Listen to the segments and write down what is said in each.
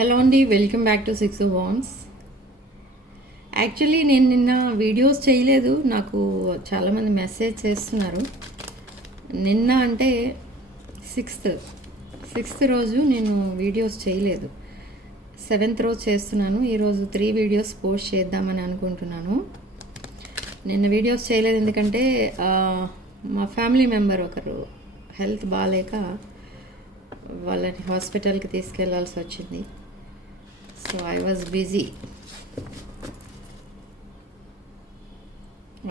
Hello అండి, welcome back to six vans. Actually నేను నిన్న వీడియోస్ చేయలేదు. నాకు చాలామంది మెసేజ్ చేస్తున్నారు. నిన్న అంటే సిక్స్త్ రోజు నేను వీడియోస్ చేయలేదు. 7th రోజు చేస్తున్నాను. ఈరోజు 3 వీడియోస్ పోస్ట్ చేద్దామని అనుకుంటున్నాను. నిన్న వీడియోస్ చేయలేదు ఎందుకంటే మా ఫ్యామిలీ మెంబర్ ఒకరు హెల్త్ బాగాలేక వాళ్ళని హాస్పిటల్కి తీసుకెళ్లాల్సి వచ్చింది. So I was busy.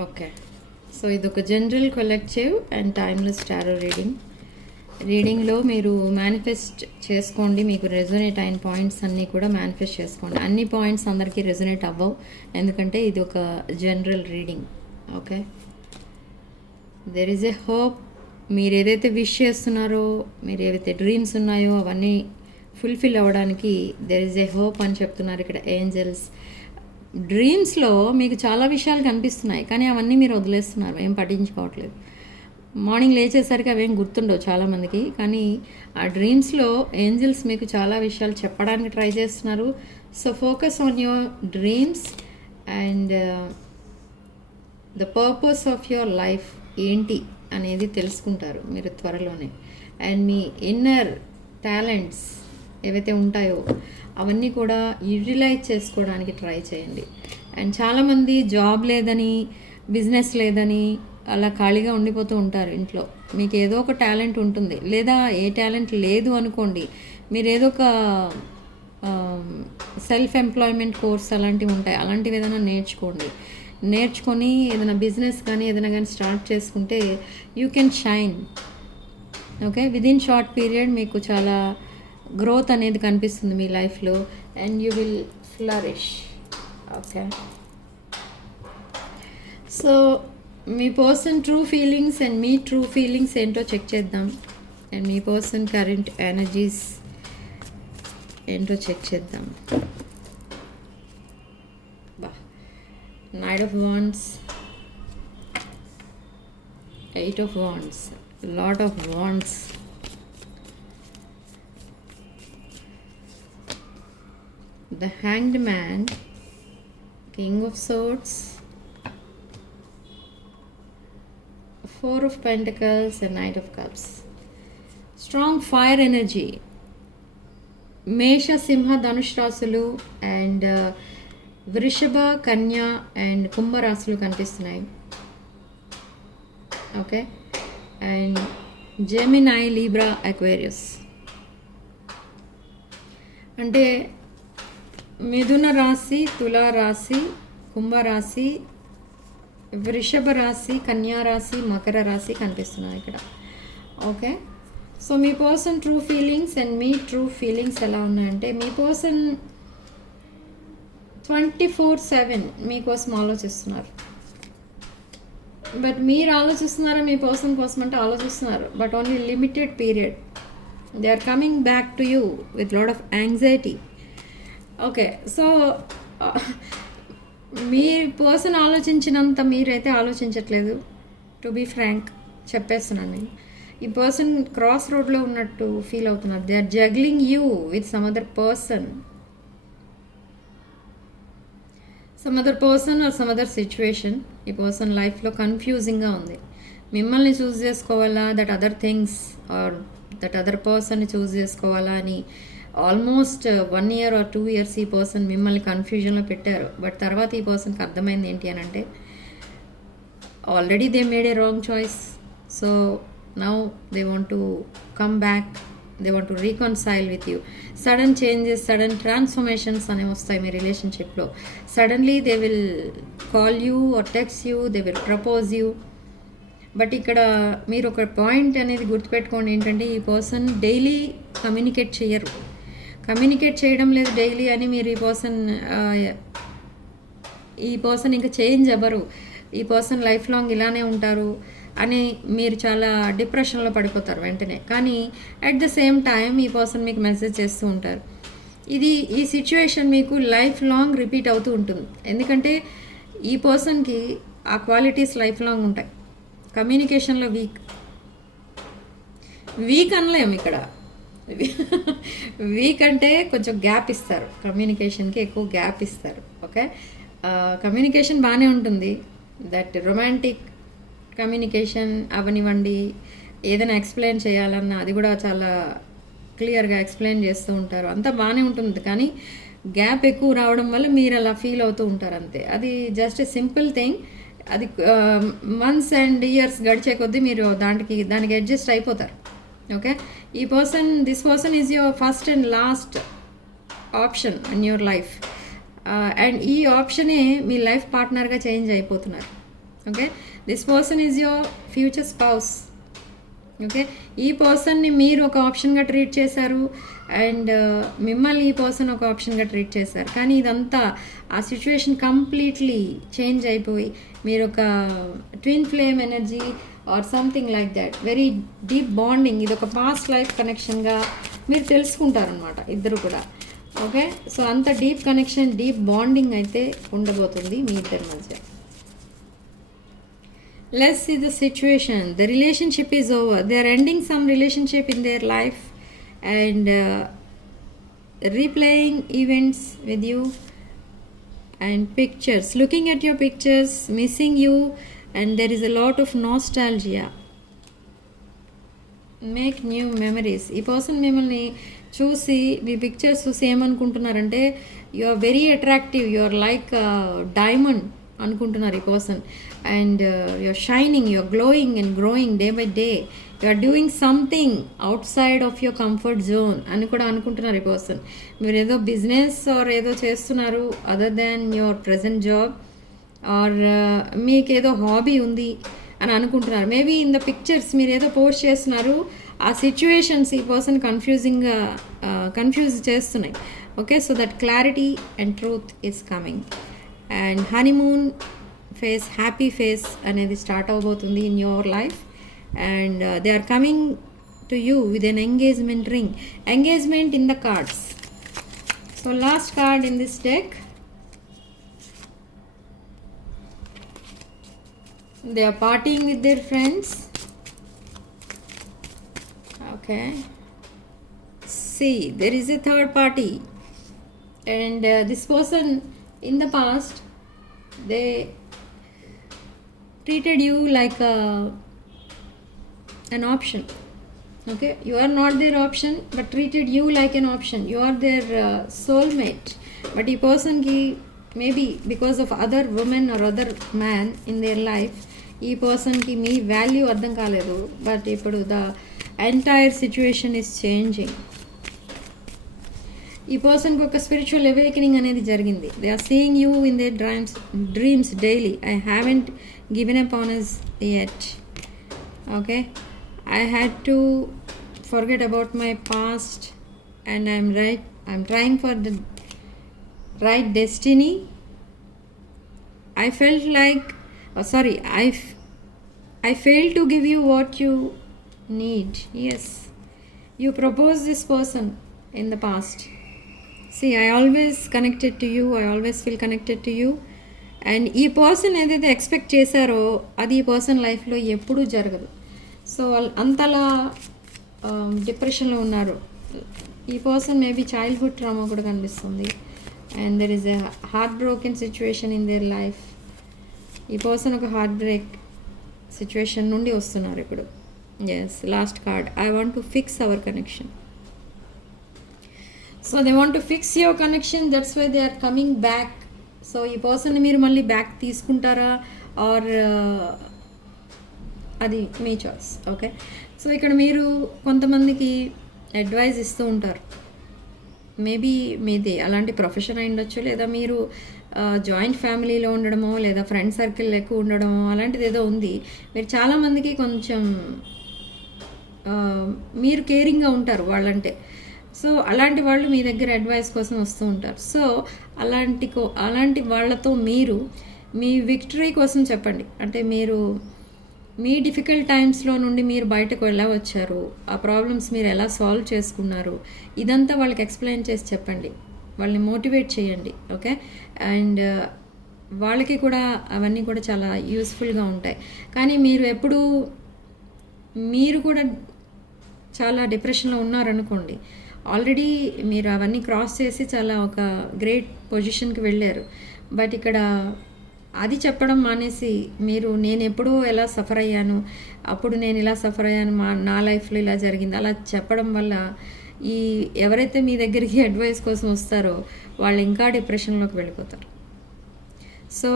Okay, so ఇదొక general collective and timeless tarot రీడింగ్లో మీరు మేనిఫెస్ట్ చేసుకోండి. మీకు రెజొనేట్ అయిన పాయింట్స్ అన్నీ కూడా మేనిఫెస్ట్ చేసుకోండి. అన్ని పాయింట్స్ అందరికీ రెజొనేట్ అవ్వవు, ఎందుకంటే ఇది ఒక general reading. Okay, there is a hope. మీరు ఏదైతే విష్ చేస్తున్నారో, మీరు ఏవైతే డ్రీమ్స్ ఉన్నాయో అవన్నీ ఫుల్ఫిల్ అవ్వడానికి దెర్ ఈజ్ ఏ హోప్ అని చెప్తున్నారు ఇక్కడ ఏంజల్స్. డ్రీమ్స్లో మీకు చాలా విషయాలు కనిపిస్తున్నాయి, కానీ అవన్నీ మీరు వదిలేస్తున్నారు, ఏం పట్టించుకోవట్లేదు. మార్నింగ్ లేచేసరికి అవేం గుర్తుండవు చాలామందికి, కానీ ఆ డ్రీమ్స్లో ఏంజల్స్ మీకు చాలా విషయాలు చెప్పడానికి ట్రై చేస్తున్నారు. So focus on your dreams and the purpose of your life ఏంటి అనేది తెలుసుకుంటారు మీరు త్వరలోనే. అండ్ మీ ఇన్నర్ టాలెంట్స్ ఏవైతే ఉంటాయో అవన్నీ కూడా యూటిలైజ్ చేసుకోవడానికి ట్రై చేయండి. అండ్ చాలామంది జాబ్ లేదని, బిజినెస్ లేదని అలా ఖాళీగా ఉండిపోతూ ఉంటారు ఇంట్లో. మీకు ఏదో ఒక టాలెంట్ ఉంటుంది, లేదా ఏ టాలెంట్ లేదు అనుకోండి, మీరు ఏదో ఒక సెల్ఫ్ ఎంప్లాయ్మెంట్ కోర్స్ అలాంటివి ఉంటాయి, అలాంటివి ఏదైనా నేర్చుకొని ఏదైనా బిజినెస్ కానీ ఏదైనా కానీ స్టార్ట్ చేసుకుంటే you can shine. Okay, within short period మీకు చాలా గ్రోత్ అనేది కనిపిస్తుంది మీ లైఫ్లో and you will flourish. Okay, so మీ person true feelings and me true feelings ఏంటో చెక్ చేద్దాం. And me person current energies ఏంటో చెక్ చేద్దాం. Knight of Wands, 8 of Wands, Lord of Wands, the Hanged Man, King of Swords, 4 of Pentacles and Knight of Cups. Strong fire energy. Mesha, Simha, Dhanush రాసులు and వృషభ, కన్య and కుంభరాశులు కనిపిస్తున్నాయి. Okay, and Gemini, Libra, Aquarius. అంటే మిథున రాశి, తులా రాశి, కుంభరాశి, వృషభ రాశి, కన్యా రాశి, మకర రాశి కనిపిస్తున్నాయి ఇక్కడ. ఓకే, సో మీ person true feelings and me true feelings ఎలా ఉన్నాయంటే, మీ పర్సన్ 24/7 మీకోసం ఆలోచిస్తున్నారు. బట్ మీరు ఆలోచిస్తున్నారా మీ పర్సన్ కోసం అంటే ఆలోచిస్తున్నారు, but only limited period. They are coming back to you with lot of anxiety. Okay, so మీ పర్సన్ ఆలోచించినంత మీరైతే ఆలోచించట్లేదు. టు బీ ఫ్రాంక్ చెప్పేస్తున్నాను నేను. ఈ పర్సన్ క్రాస్ రోడ్లో ఉన్నట్టు ఫీల్ అవుతున్నారు. They are juggling you with some other person or some other situation. ఈ పర్సన్ లైఫ్లో కన్ఫ్యూజింగ్గా ఉంది. మిమ్మల్ని చూస్ చేసుకోవాలా, that other things or that other పర్సన్ని చూస్ చేసుకోవాలా అని ఆల్మోస్ట్ 1 year or 2 years ఈ పర్సన్ మిమ్మల్ని కన్ఫ్యూజన్లో పెట్టారు. బట్ తర్వాత ఈ పర్సన్కి అర్థమైంది ఏంటి అని అంటే, already they made a wrong choice. So now they want to come back, they want to reconcile with you. Sudden changes, sudden transformations అనేవి వస్తాయి మీ రిలేషన్షిప్లో. Suddenly they will call you or text you, they will propose you. But ఇక్కడ మీరు ఒక point అనేది గుర్తుపెట్టుకోండి, ఏంటంటే ఈ పర్సన్ డైలీ కమ్యూనికేట్ చేయడం లేదు డైలీ అని మీరు ఈ పర్సన్ ఇంకా చేంజ్ అవ్వరు, ఈ పర్సన్ లైఫ్ లాంగ్ ఇలానే ఉంటారు అని మీరు చాలా డిప్రెషన్లో పడిపోతారు వెంటనే. కానీ అట్ ద సేమ్ టైం ఈ పర్సన్ మీకు మెసేజ్ చేస్తూ ఉంటారు. ఈ సిచ్యువేషన్ మీకు లైఫ్ లాంగ్ రిపీట్ అవుతూ ఉంటుంది, ఎందుకంటే ఈ పర్సన్కి ఆ క్వాలిటీస్ లైఫ్ లాంగ్ ఉంటాయి. కమ్యూనికేషన్లో వీక్ అనలేము ఇక్కడ, వీక్ అంటే కొంచెం గ్యాప్ ఇస్తారు, కమ్యూనికేషన్కి ఎక్కువ గ్యాప్ ఇస్తారు. ఓకే, కమ్యూనికేషన్ బాగానే ఉంటుంది, దట్ రొమాంటిక్ కమ్యూనికేషన్ అవనివ్వండి, ఏదైనా ఎక్స్ప్లెయిన్ చేయాలన్నా అది కూడా చాలా క్లియర్గా ఎక్స్ప్లెయిన్ చేస్తూ ఉంటారు, అంతా బాగానే ఉంటుంది. కానీ గ్యాప్ ఎక్కువ రావడం వల్ల మీరు అలా ఫీల్ అవుతూ ఉంటారు అంతే. అది జస్ట్ సింపుల్ థింగ్. అది మంత్స్ అండ్ ఇయర్స్ గడిచే కొద్దీ మీరు దానికి అడ్జస్ట్ అయిపోతారు. Okay, this person is your first and last option in your life, and ఈ ఆప్షనే మీ లైఫ్ పార్ట్నర్గా చేంజ్ అయిపోతున్నారు. Okay, this person is your future spouse. Okay, ఈ పర్సన్ని మీరు ఒక ఆప్షన్గా ట్రీట్ చేశారు, అండ్ మిమ్మల్ని ఈ పర్సన్ ఒక ఆప్షన్గా ట్రీట్ చేశారు. కానీ ఇదంతా ఆ సిచ్యువేషన్ కంప్లీట్లీ చేంజ్ అయిపోయి మీరు ఒక twin flame energy or something like that, very deep bonding, ఇది ఒక పాస్ట్ లైఫ్ కనెక్షన్గా మీరు తెలుసుకుంటారనమాట ఇద్దరు కూడా. ఓకే, సో అంత డీప్ కనెక్షన్, డీప్ బాండింగ్ అయితే ఉండబోతుంది మీ ఇద్దరి మధ్య. Let's see the situation. The relationship is over. They are ending some relationship in their life and replaying events with you and pictures. Looking at your pictures, missing you, and there is a lot of nostalgia. Make new memories. ఈ person మిమ్మల్ని చూసి, మీ pictures చూసి ఏమనుకుంటున్నారంటే, you are very attractive, you are like diamond అనుకుంటున్నారు ఈ person, and you're shining, you're glowing and growing day by day, you're doing something outside of your comfort zone అని కూడా అనుకుంటున్నారు ఈ పర్సన్. మీరు ఏదో బిజినెస్ ఆర్ ఏదో చేస్తున్నారు other than your present job, or మీకు ఏదో హాబీ ఉంది అని అనుకుంటున్నారు. మేబీ ఇన్ ద పిక్చర్స్ మీరు ఏదో పోస్ట్ చేస్తున్నారు, ఆ సిచ్యువేషన్స్ ఈ పర్సన్ కన్ఫ్యూజ్ చేస్తున్నాయి. Okay, so that clarity and truth is coming, and honeymoon phase, happy phase అనేది స్టార్ట్ అవబోతుంది in your life, and they are coming to you with an engagement ring. Engagement in the cards. So last card in this deck, they are partying with their friends. Okay, see, there is a third party, and this person in the past, they treated you like an option. Okay, you are not their option but treated you like an option. You are their soulmate, but ఈ person ki maybe because of other women or other man in their life, ఈ పర్సన్కి మీ value అర్థం కాలేదు. But ఇప్పుడు the entire situation is changing. ఈ పర్సన్కి ఒక spiritual awakening అనేది జరిగింది. They are seeing you in their dreams daily. I haven't given up on us yet. Okay, I had to forget about my past and I'm trying for the right destiny. I felt like I failed to give you what you need. Yes, you proposed this person in the past. See, I always connected to you, I always feel connected to you, and ఈ person ఏదైతే expect చేశారో అది ఈ person లైఫ్లో ఎప్పుడూ జరగదు. So వాళ్ళు అంతలా డిప్రెషన్లో ఉన్నారు. ఈ పర్సన్ మేబీ చైల్డ్హుడ్ ట్రామా కూడా కనిపిస్తుంది, and there is a heart broken situation in their life. ఈ పర్సన్ ఒక హార్ట్ బ్రేక్ సిచ్యువేషన్ నుండి వస్తున్నారు ఇప్పుడు. Yes, last card, I want to fix our connection. So they want to fix your connection, that's why they are coming back. So ఈ పర్సన్ని మీరు మళ్ళీ back తీసుకుంటారా ఆర్ అది మీ చాయిస్. ఓకే, సో ఇక్కడ మీరు కొంతమందికి అడ్వైజ్ ఇస్తూ ఉంటారు. మేబీ మీది అలాంటి ప్రొఫెషన్ అయి ఉండొచ్చు, లేదా మీరు జాయింట్ ఫ్యామిలీలో ఉండడమో, లేదా ఫ్రెండ్ సర్కిల్ ఎక్కువ ఉండడమో అలాంటిది ఏదో ఉంది. మీరు చాలామందికి కొంచెం మీరు కేరింగ్గా ఉంటారు వాళ్ళంటే. సో అలాంటి వాళ్ళు మీ దగ్గర అడ్వైస్ కోసం వస్తూ ఉంటారు. సో అలాంటి వాళ్ళతో మీరు మీ విక్టరీ కోసం చెప్పండి. అంటే మీరు మీ డిఫికల్ట్ టైమ్స్లో నుండి మీరు బయటకు ఎలా వచ్చారు, ఆ ప్రాబ్లమ్స్ మీరు ఎలా సాల్వ్ చేసుకున్నారు, ఇదంతా వాళ్ళకి ఎక్స్ప్లెయిన్ చేసి చెప్పండి. వాళ్ళని మోటివేట్ చేయండి. ఓకే, అండ్ వాళ్ళకి కూడా అవన్నీ కూడా చాలా యూస్ఫుల్గా ఉంటాయి. కానీ మీరు కూడా చాలా డిప్రెషన్లో ఉన్నారనుకోండి, ఆల్రెడీ మీరు అవన్నీ క్రాస్ చేసి చాలా ఒక గ్రేట్ పొజిషన్కి వెళ్ళారు. బట్ ఇక్కడ అది చెప్పడం మానేసి మీరు నేను ఎప్పుడూ ఎలా సఫర్ అయ్యాను, అప్పుడు నేను ఇలా సఫర్ అయ్యాను, నా లైఫ్లో ఇలా జరిగింది అలా చెప్పడం వల్ల ఈ ఎవరైతే మీ దగ్గరికి అడ్వైస్ కోసం వస్తారో వాళ్ళు ఇంకా డిప్రెషన్లోకి వెళ్ళిపోతారు. So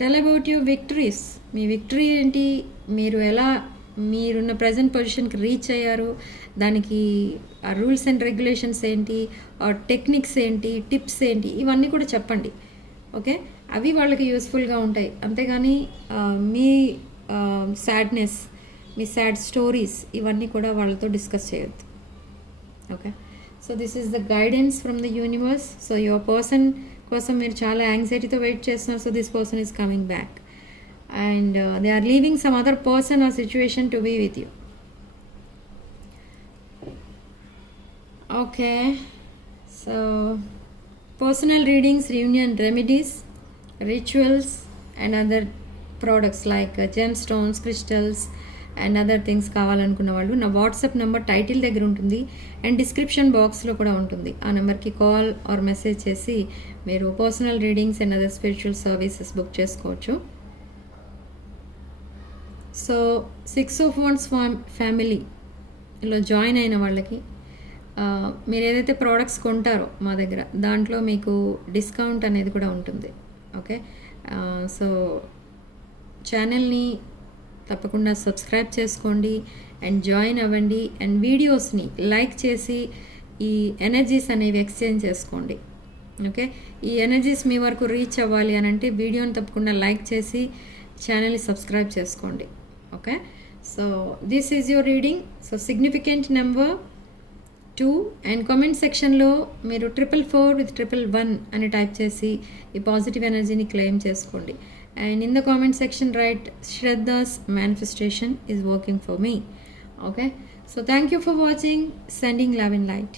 tell about your victories. Me victory ఏంటి, మీరు ఎలా మీరున్న ప్రజెంట్ పొజిషన్కి రీచ్ అయ్యారు, దానికి ఆ రూల్స్ అండ్ రెగ్యులేషన్స్ ఏంటి, ఆ టెక్నిక్స్ ఏంటి, టిప్స్ ఏంటి, ఇవన్నీ కూడా చెప్పండి. ఓకే, అవి వాళ్ళకి యూస్ఫుల్గా ఉంటాయి. అంతేగాని మీ సాడ్నెస్, మీ సాడ్ స్టోరీస్ ఇవన్నీ కూడా వాళ్ళతో డిస్కస్ చేయొద్దు. Okay, so this is the guidance from the universe. So your person కోసం మీరు చాలా యాంగ్జైటీతో వెయిట్ చేస్తున్నారు. So this person is coming back and they are leaving some other person or situation to be with you. Okay, so personal readings, reunion remedies, rituals and other products like gemstones, crystals and other things కావాలనుకున్న వాళ్ళు నా WhatsApp number title దగ్గర ఉంటుంది and description బాక్స్లో కూడా ఉంటుంది. ఆ నెంబర్కి కాల్ ఆర్ మెసేజ్ చేసి మీరు personal readings and other spiritual services book చేసుకోవచ్చు. సో 6 of Wands ఫ్యామిలీలో జాయిన్ అయిన వాళ్ళకి మీరు ఏదైతే ప్రోడక్ట్స్ కొంటారో మా దగ్గర దాంట్లో మీకు డిస్కౌంట్ అనేది కూడా ఉంటుంది. ఓకే, సో ఛానల్ని తప్పకుండా సబ్స్క్రైబ్ చేసుకోండి అండ్ జాయిన్ అవ్వండి అండ్ వీడియోస్ని లైక్ చేసి ఈ ఎనర్జీస్ అనేవి ఎక్స్చేంజ్ చేసుకోండి. ఓకే, ఈ ఎనర్జీస్ మీ వరకు రీచ్ అవ్వాలి అని అంటే వీడియోని తప్పకుండా లైక్ చేసి ఛానల్ని సబ్స్క్రైబ్ చేసుకోండి. Okay, so this is your reading. So significant number 2 and comment సెక్షన్లో మీరు 444 with 111 అని టైప్ చేసి ఈ పాజిటివ్ ఎనర్జీని క్లెయిమ్ చేసుకోండి. And in the comment section write Shraddha's manifestation is working for me. Okay, so thank you for watching. Sending love and light.